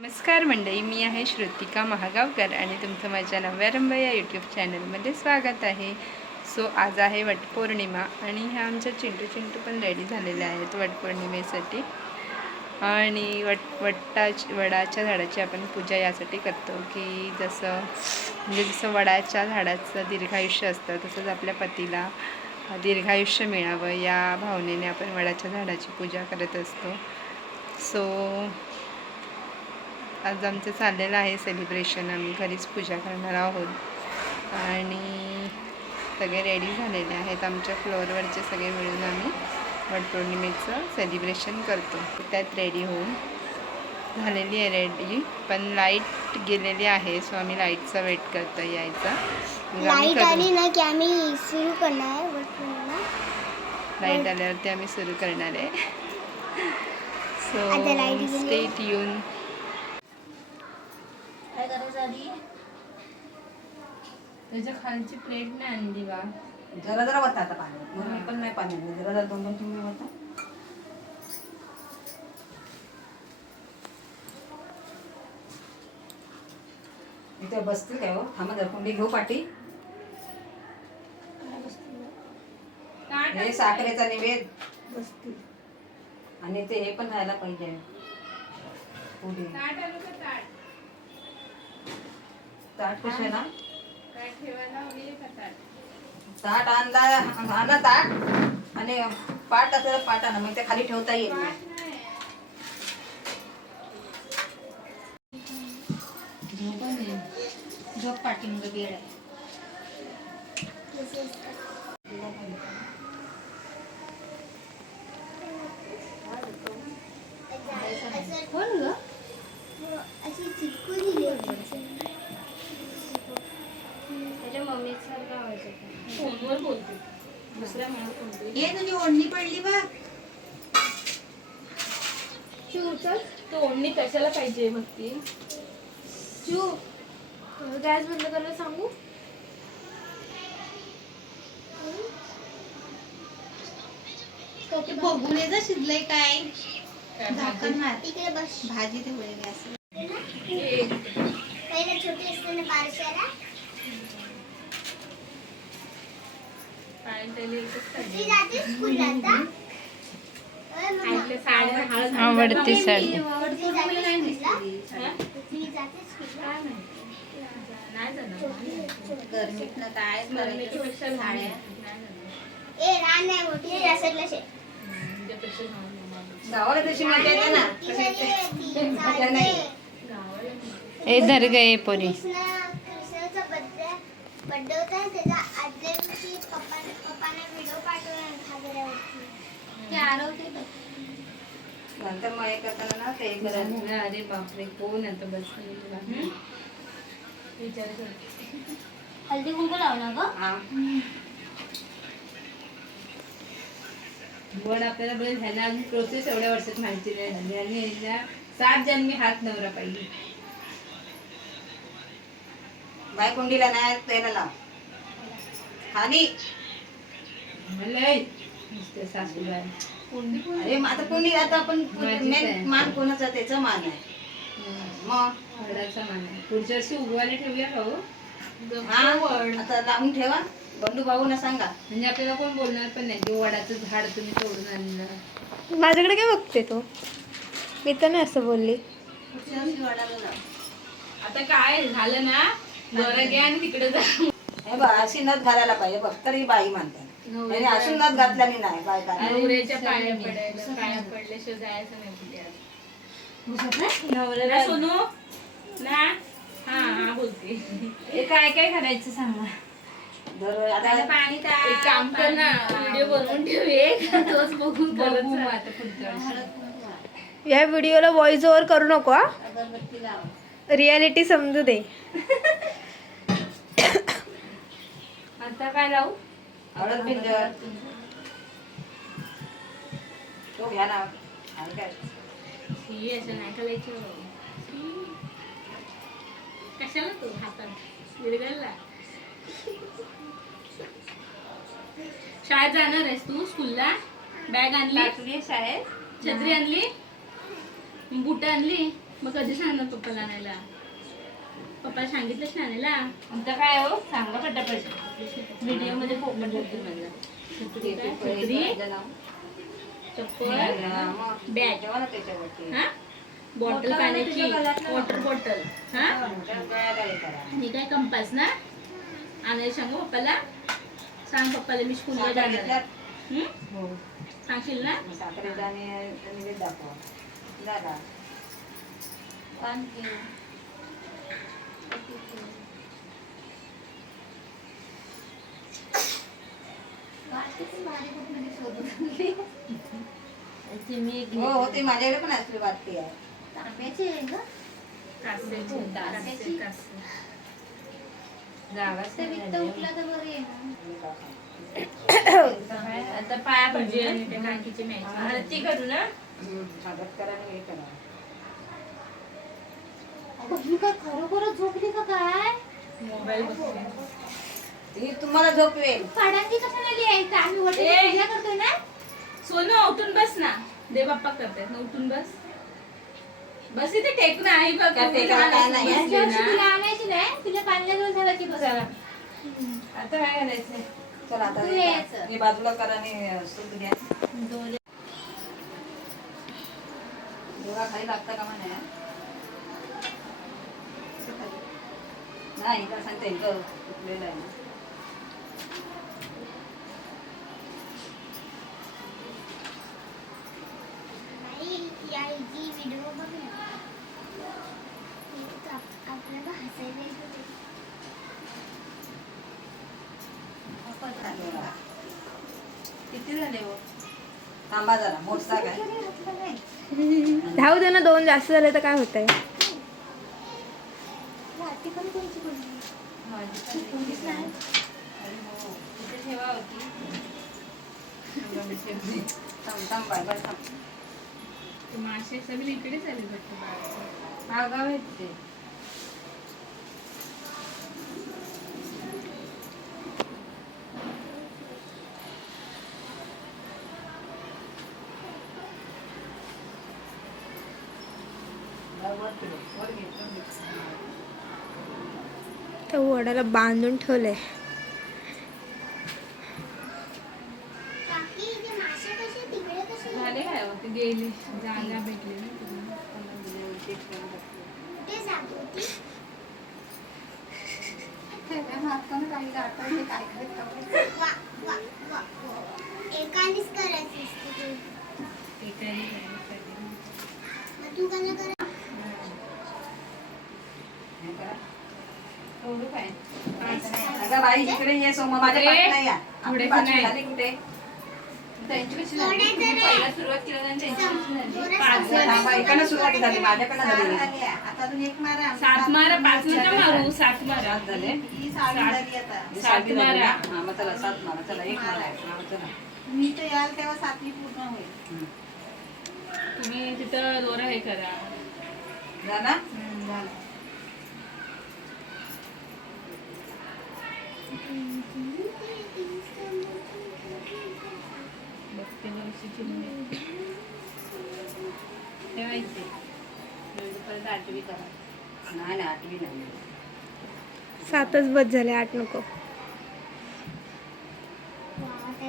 नमस्कार मंडळी मी आहे श्रुतिका महागावकर आणि तुमचं माझ्या नव्यारंभ या यूट्यूब चॅनलमध्ये स्वागत आहे. सो आज आहे वटपौर्णिमा आणि ह्या आमच्या चिंटू चिंटू पण रेडी झालेल्या आहेत वटपौर्णिमेसाठी. आणि वट वटाच वडाच्या झाडाची आपण पूजा यासाठी करतो की जसं म्हणजे जसं वडाच्या झाडाचं दीर्घायुष्य असतं तसंच आपल्या पतीला दीर्घायुष्य मिळावं या भावनेने आपण वडाच्या झाडाची पूजा करत असतो. सो आज आमचं चाललेलं आहे सेलिब्रेशन आम्ही घरीच पूजा करणार आहोत. आणि सगळे रेडी झालेले आहेत. आमच्या फ्लोअरवरचे सगळे मिळून आम्ही वटपौर्णिमेचं सेलिब्रेशन करतो. त्यात रेडी होऊन झालेली आहे रेडी पण लाइट गेलेली आहे. सो आम्ही लाईटचा वेट करतो यायचा लाइट आली ना की आम्ही सुरू करणार लाइट आल्यावरती आम्ही सुरू करणार आहे. सो. स्टेट येऊन त्याच्या खालची प्लेट नाही आणली बा. जरा जरा होता आता पाणी. म्हणून मी पण नाही पाणी आणलं. जरा जरा दोन दोन तुम्ही होता इथे बसतील काय हो? थांबा जरा कुंडी घेऊ पाठी हे साखरेचा निवेद. बसतील. आणि ते हे पण राहायला पाहिजे. पुढे. ताट ताट कसे ना काय ठेवायला हवी का ताट ताट आणला ताट आणि पाट असेल पाट आणा मग ते खाली ठेवता येईल नाही. झोप पाठीमुग बेड आहे कोण ग अशी चिटकून दिली ये तुझी ओढणी पडली बघ. चू चल तो ओढणी कशाला पाहिजे भक्ती? चू. गॅस बंद करायला सांगू? बघून येतं शिजलंय काय? झाकण मार. इकडे बस. भाजी ते होईल गॅस पहिला छोटी असते ना बारशाला ती जाते स्कूलला आता अय मम्मा, आवडती साडी ती जाते स्कूलला? ती जाते स्कूलला? गरमीत ना काय करायचं साड्या ए धर गए पोरी. बर्थडे होता ना, त्याच्या आदल्या दिवशी पप्पा पप्पाने व्हिडिओ पाठवला घागऱ्यावरती ते आरवते बघ. नंतर मग हे करताना ना ते करायचं. अरे बापरे कोण आता बस हल्दी कुंकू लावला ग? हा. वड आपल्याला बरेच ह्याला अजून प्रोसेस एवढ्या वर्षात माहिती नाही झाली. आणि ह्याला सात जन्मी हात नवरा पाहिजे. बाय कुंडीला नाही त्याला लाव. खाली लय नुसते सासूबाई. अरे मग आता कुंडी आता आपण माझीच आहे. मेन मान कोणाचा त्याचा मान आहे. मग? वडाचा मान आहे. पुढच्या वर्षी उगवायला ठेवूया का हो? हा आता लावून ठेवा. बंडू भाऊना सांगा. म्हणजे आपल्याला कोण बोलणार पण नाही. की वडाचं झाड तुम्ही तोडून आणलं माझ्याकडे काय बघते तो? मी तर नाही असं बोलली. पुढच्या वर्षी वाढायला लाव आता काय झालं ना? दोरा घ्या आणि तिकडे जा. हे बघ अशी नथ घालायला पाहिजे. बघ तरी बाई म्हणते घातल्याने नाही पाया पडायला पाया पडल्याशिवाय जायचं नाही कुठे आज. नवऱ्याला सोनू? ना? हा हा बोलते. हे काय काय करायचं सांगा. दर आता पाणी एक काम कर ना व्हिडिओ बनवून ठेव एक. तोच बघून करत जा. आता पुढच्या वर्षी. या व्हिडिओला व्हॉइस ओव्हर करू नको हा. अगरबत्ती लावा. रियालिटी समजू दे. आता काय लावू? हळद तो घ्या ना. आणि काय. कशाला तू हातात विरगळला शाळेत जाणार आहेस तू? स्कूलला? बॅग आणली? शाळेत. छत्री आणली? बुट आणली? मग कधी सांगणार पप्पाला आणायला? पप्पाला सांगितलंच ना आणायला. आमचं काय हो? सांगा पटापट. व्हिडिओ मध्ये फोकट होते माझा. छत्री चप्पल बॅग. हा? बॉटल पाण्याची. Water bottle. हा? आणि काय कंपास ना? आणायला सांगू पप्पाला? सांग पप्पाला मी स्कूलला जाणार? हं? सांगशील ना? दाखव झाला आणखी हो हो ते माझ्याकडे पण असली आहे तांब्याची आहे ग. कासेची कासे कासे. जागाच ते नाही विकत राहिली. उठला तर बरं आहे ना. आता पाया पडली आणि त्या काकीची मॅच आरती करू ना? हम्म, मदत करा आणि हे करा. अगं ही काय खरोखरच झोपली का काय? मोबाईल बघते. ही तुम्हाला झोपवेल. काढांची कशाला लिहायचं? आम्ही ए! करतोय ना? सोनू उठून बस ना. दे बाप्पा करतायत ना उठून बस. बस इथे टेक ना. आई बघ का टेकायला काय नाही आहे? तुला आणायची नाही. तुला झाला की बसायला आता काय करायचं चला आता तू हे यायचं. करा. हे बाजूला करा आणि सूप द्या. दोघा खाली लागता का म्हणे? नाही का सांगते इथं उठलेलं आहे ना नाही या हिची व्हिडिओ बघ आपल्याला हसायला येत होते. किती झाले हो थांबा जरा काय धावू दे ना दोन जास्त झाले तर काय होत आहे रात्री पण थांब थांब बाय बाय थांब ते मासे सगळे इकडेच आले वाटतं मागाव आहेत ते. त्या वडाला बांधून ठेवलंय. मग तू कसं करा अगं बाई इकडे ये सोमा. माझ्या कुठे? नाही. सुरुवात झाली माझ्याकडनं झाली. सात मारा पाच नका मारू. सात मारा. झाले. सात ही मारा? हा, मग चला सात मारा. चला एक मारा हा, चला. मी तर याल तेव्हा सातवी पूर्ण होईल. हम्म. तुम्ही तिथं दोरा हे करा. झाला. बघते वर्षी चिमणे ठेवायचे परत आठवी करा नाही नाही आठवी नाही सातच बस झाले आठ नको.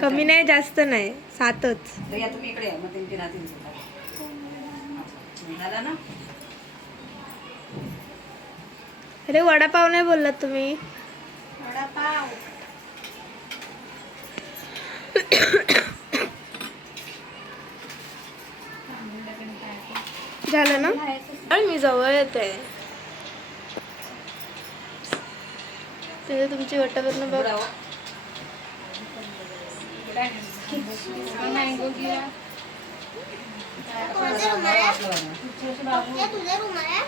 कमी नाही जास्त नाही सातच. तर या तुम्ही इकडे या मग तुमची राहतील झाला ना? अरे वडापाव नाही बोललात तुम्ही. वडापाव. मी जवळ येते ते तुमची वटावरनं बघ बुडावं. मँगो घ्या कोणता रुमाल आहे?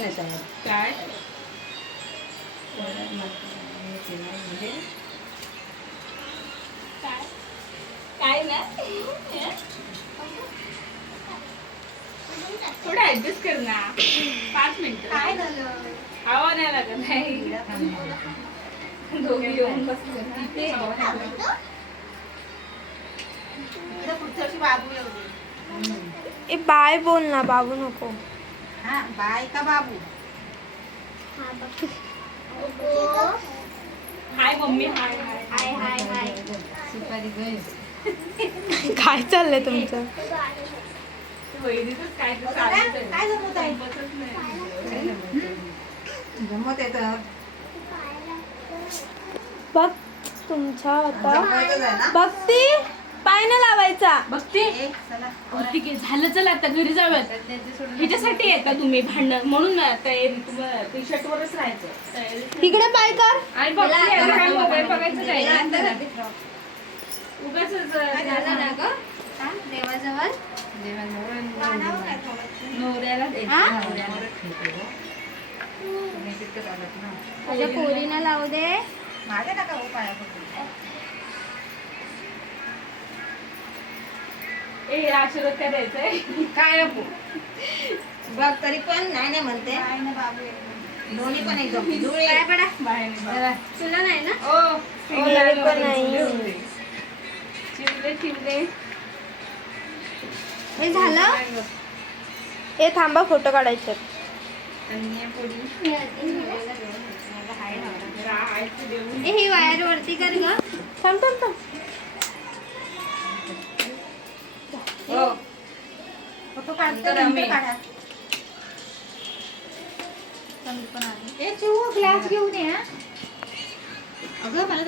आपलं वालं. फक्त तुझा रुमाल आहे? पुढच्या वर्षी बाबू दे मम्मा, खावा ना लागायचं. नाही सांगत. काय म्हणजे काय ना थोडं ऍडजस्ट कर ना पाच मिनिटं काय झालं आवा नाही लागत नाही दोघी येऊन बसले ना. इकडे पुढच्या वर्षी बाबू येऊ दे ए बाय बोल ना बाबू नको हा बाय का बाबू? हाय मम्मी हाय हाय. हाय हाय हाय. सुपारी गैस काय चाललंय तुमचं? काय ते काय चालूच आहे. काय जमत आहे? संपतच नाही. जमत येतं बघ तुमचा आता ना पाय नाही लावायचा. बघते. एक चला. ठीक आहे. झालं चला आता घरी जाऊयात. ह्याच्यासाठी आहे का तुम्ही भांडण. म्हणून ना तुम्हाला टी शर्ट वरच राहायचं. इकडे पाय कर. आणि बघते आता काय मोबाईल बघायचं ना उगाच देवाजवळ? नवऱ्याला माझ्या पोरीनं लावू दे. माझ्या नका हो पाया. ए आशीर्वाद काय द्यायचंय. काय नको बघ तरी पण नाही नाही म्हणते. ना बाबू. दोन्ही पण एकदम जुळे. काय पडा बाहेर तुला नाही ना? ओ ओ, हे पण नाही. चिवले. चिवले. हे झालं? ए थांबा फोटो काढायचे ही वायर वरती कर ग. थांब थांब थांब. हो. फोटो काढते नंतर ए ग्लास घेऊन ये हा. अगं मला